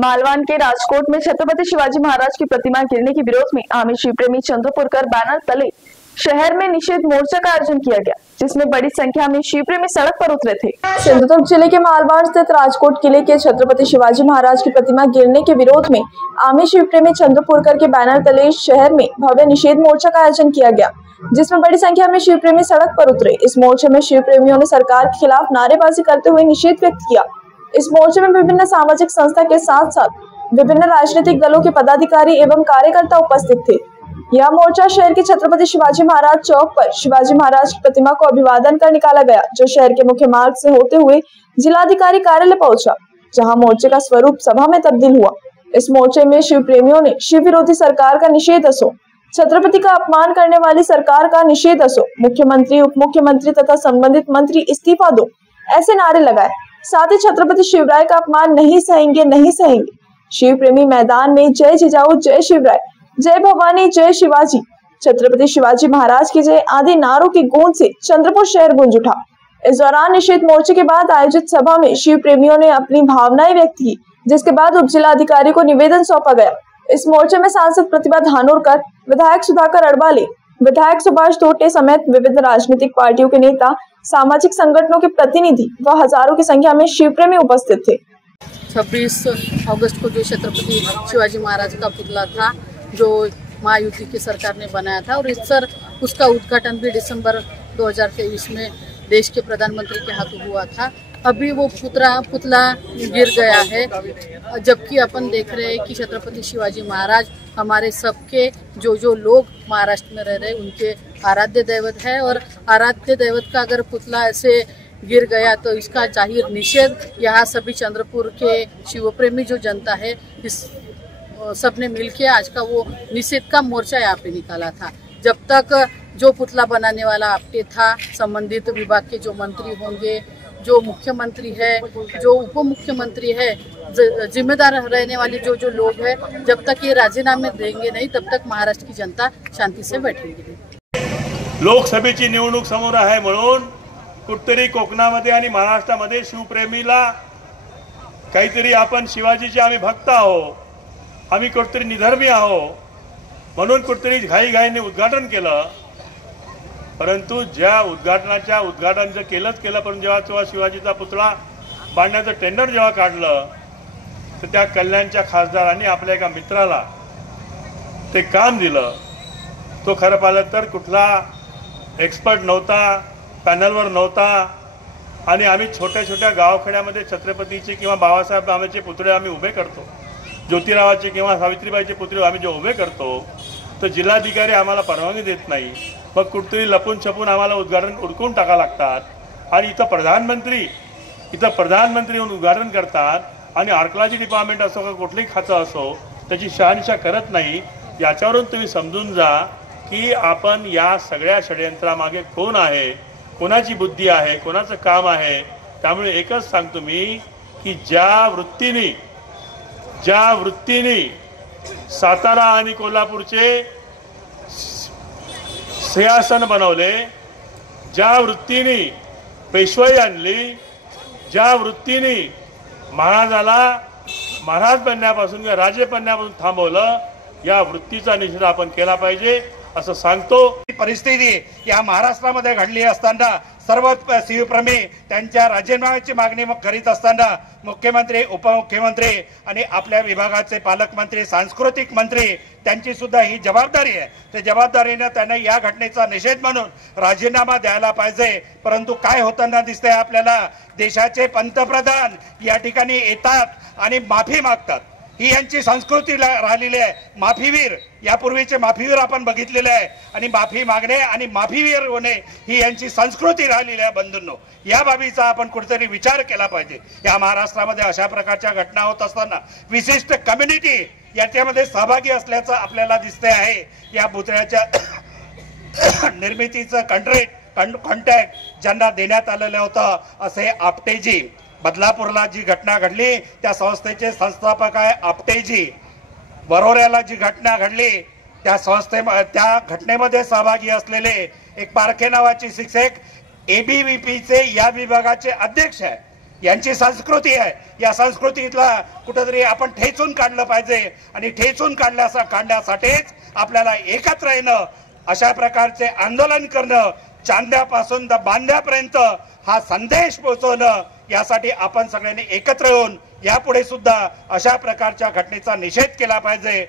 मालवान के राजकोट में छत्रपति शिवाजी महाराज की प्रतिमा गिरने के विरोध में आमिर शिवप्रेमी चंद्रपुरकर बैनर तले शहर में निषेध मोर्चा का आयोजन किया गया, जिसमें बड़ी संख्या में शिवप्रेमी सड़क पर उतरे थे। सिंधुदुर्ग जिले के मालवान स्थित राजकोट किले के छत्रपति शिवाजी महाराज की प्रतिमा गिरने के विरोध में आमिर शिवप्रेमी चंद्रपुरकर के बैनर तले शहर में भव्य निषेध मोर्चा का आयोजन किया गया, जिसमें बड़ी संख्या में शिवप्रेमी सड़क पर उतरे। इस मोर्चे में शिवप्रेमियों ने सरकार के खिलाफ नारेबाजी करते हुए निषेध व्यक्त किया। इस मोर्चे में विभिन्न सामाजिक संस्था के साथ साथ विभिन्न राजनीतिक दलों के पदाधिकारी एवं कार्यकर्ता उपस्थित थे। यह मोर्चा शहर के छत्रपति शिवाजी महाराज चौक पर शिवाजी महाराज की प्रतिमा को अभिवादन कर निकाला गया, जो शहर के मुख्य मार्ग से होते हुए जिलाधिकारी कार्यालय पहुंचा, जहां मोर्चे का स्वरूप सभा में तब्दील हुआ। इस मोर्चे में शिव प्रेमियों ने शिव विरोधी सरकार का निषेध असो, छत्रपति का अपमान करने वाली सरकार का निषेध असो, मुख्यमंत्री, उप मुख्यमंत्री तथा संबंधित मंत्री इस्तीफा दो, ऐसे नारे लगाए। साथ ही छत्रपति शिवराय का अपमान नहीं सहेंगे, नहीं सहेंगे। शिव प्रेमी मैदान में जय जिजाऊ, जय शिवराय, जय भवानी, जय शिवाजी, छत्रपति शिवाजी महाराज की जय आदि नारों की गूंज से चंद्रपुर शहर गूंज उठा। इस दौरान निषेध मोर्चे के बाद आयोजित सभा में शिव प्रेमियों ने अपनी भावनाएं व्यक्त की, जिसके बाद उप जिलाधिकारी को निवेदन सौंपा गया। इस मोर्चे में सांसद प्रतिभा धानोरकर, विधायक सुधाकर अड़वाले, विधायक सुभाष टोटे समेत विविध राजनीतिक पार्टियों के नेता, सामाजिक संगठनों के प्रतिनिधि व हजारों की संख्या में शिवप्रेमी उपस्थित थे। 26 अगस्त को जो छत्रपति शिवाजी महाराज का पुतला था, जो महायुति की सरकार ने बनाया था, और उसका उद्घाटन भी दिसंबर 2023 में देश के प्रधानमंत्री के हाथों हुआ था। अभी वो पुतला गिर गया है, जबकि अपन देख रहे हैं कि छत्रपति शिवाजी महाराज हमारे सबके जो लोग महाराष्ट्र में रह रहे हैं उनके आराध्य दैवत है, और आराध्य दैवत का अगर पुतला ऐसे गिर गया तो इसका जाहिर निषेध यहाँ सभी चंद्रपुर के शिवप्रेमी जो जनता है, इस सबने मिलकर आज का वो निषेध का मोर्चा यहाँ पे निकाला था। जब तक जो पुतला बनाने वाला आपटे था, संबंधित विभाग के जो मंत्री होंगे, जो मुख्यमंत्री है, जो उप मुख्यमंत्री है, जिम्मेदार रहने वाले जो लोग हैं, जब तक ये राजीनामे देंगे नहीं, तब तक महाराष्ट्र की जनता शांती से बैठेगी नहीं। लोकसभेची निवडणूक समोर आहे म्हणून कुठतरी कोकणामध्ये आणि महाराष्ट्रामध्ये शिवप्रेमीला काहीतरी आपण शिवाजीचे आम्ही भक्त आहो, आम्ही कुठतरी निधर्मी आहो म्हणून कुठतरी घाईघाईने उद्घाटन केलं। परंतु ज्या उद्घाटन केलं, पण जेव्हा शिवाजीचा पुतळा बांधण्याचं टेंडर जेव्हा काढलं, तर त्या कल्याणच्या खासदारांनी आपल्या एका मित्राला ते काम दिलं। तो खरं पाहिलं तर कुठला एक्सपर्ट नव्हता, पॅनलवर नव्हता, आणि आम्ही छोट्या छोट्या गावखेड्यामध्ये छत्रपतीचे किंवा बाबासाहेब आंबेडकरचे पुतळे आम्ही उभे करतो, ज्योतिरावाचे किंवा सावित्रीबाईचे पुतळे आम्ही जे उभे करतो, तर जिल्हाधिकारी आम्हाला परवानगी देत नाही। मग कुठतरी लपून छपून आम्हाला उद्घाटन उरकून टाका लागतात, आणि इथं प्रधानमंत्री येऊन उद्घाटन करतात, आणि आर्किओलॉजी डिपार्टमेंट असो का कुठलीही खातं असो त्याची शहानिशा करत नाही। याच्यावरून तुम्ही समजून जा की आपण या सगळ्या षडयंत्रामागे कोण आहे, कोणाची बुद्धी आहे, कोणाचं काम आहे। त्यामुळे एकच सांगतो मी की ज्या वृत्तीने सातारा आणि कोल्हापूरचे सिंहासन बनवले, ज्या वृत्तीने पेशवाई आणली, ज्या वृत्तीने महाराजाला महाराज बनण्यापासून किंवा राजे बनण्यापासून थांबवलं, या वृत्तीचा निषेध आपण केला पाहिजे असं सांगतो। परिस्थिती या महाराष्ट्रामध्ये घडली असताना सर्व शिवप्रेमी त्यांच्या राजीनाम्याची मागणी करीत असताना मुख्यमंत्री, उपमुख्यमंत्री आणि आपल्या विभागाचे पालकमंत्री, सांस्कृतिक मंत्री त्यांची सुद्धा ही जबाबदारी आहे। त्या जबाबदारीने त्यांना या घटनेचा निषेध म्हणून राजीनामा द्यायला पाहिजे। परंतु काय होताना दिसतंय आपल्याला, देशाचे पंतप्रधान या ठिकाणी येतात आणि माफी मागतात। ही यांची संस्कृती राहिलेली आहे। माफीवीर, यापूर्वीचे माफीवीर आपण बघितलेले आहे, आणि माफी मागणे आणि माफीवीर होणे ही यांची संस्कृती राहिलेली आहे। बंधूंनो, या बाबीचा आपण कुठेतरी विचार केला पाहिजे। या महाराष्ट्रामध्ये अशा प्रकारच्या घटना होत असताना विशिष्ट कम्युनिटी याच्यामध्ये सहभागी असल्याचं आपल्याला दिसते आहे। या पुतळ्याच्या निर्मितीचं कॉन्ट्रॅक्ट ज्यांना देण्यात आलेलं होतं असे आपटेजी, बदलापूरला जी घटना घडली त्या संस्थेचे संस्थापक आहे आपटेजी। वरोऱ्याला जी घटना घडली त्या घटनेमध्ये सहभागी असलेले एक पारखे नावाची शिक्षक ABVP चे या विभागाचे अध्यक्ष आहे। यांची संस्कृती आहे, या संस्कृतीतला कुठेतरी आपण ठेचून काढलं पाहिजे आणि ठेचून काढण्यासाठीच आपल्याला एकत्र येणं, अशा प्रकारचे आंदोलन करणं, चांद्यापासून तर बांद्यापर्यंत हा संदेश पोहोचवणं, यासाठी आपण सगळ्यांनी एकत्र येऊन यापुढे सुद्धा अशा प्रकारच्या घटनेचा निषेध केला पाहिजे।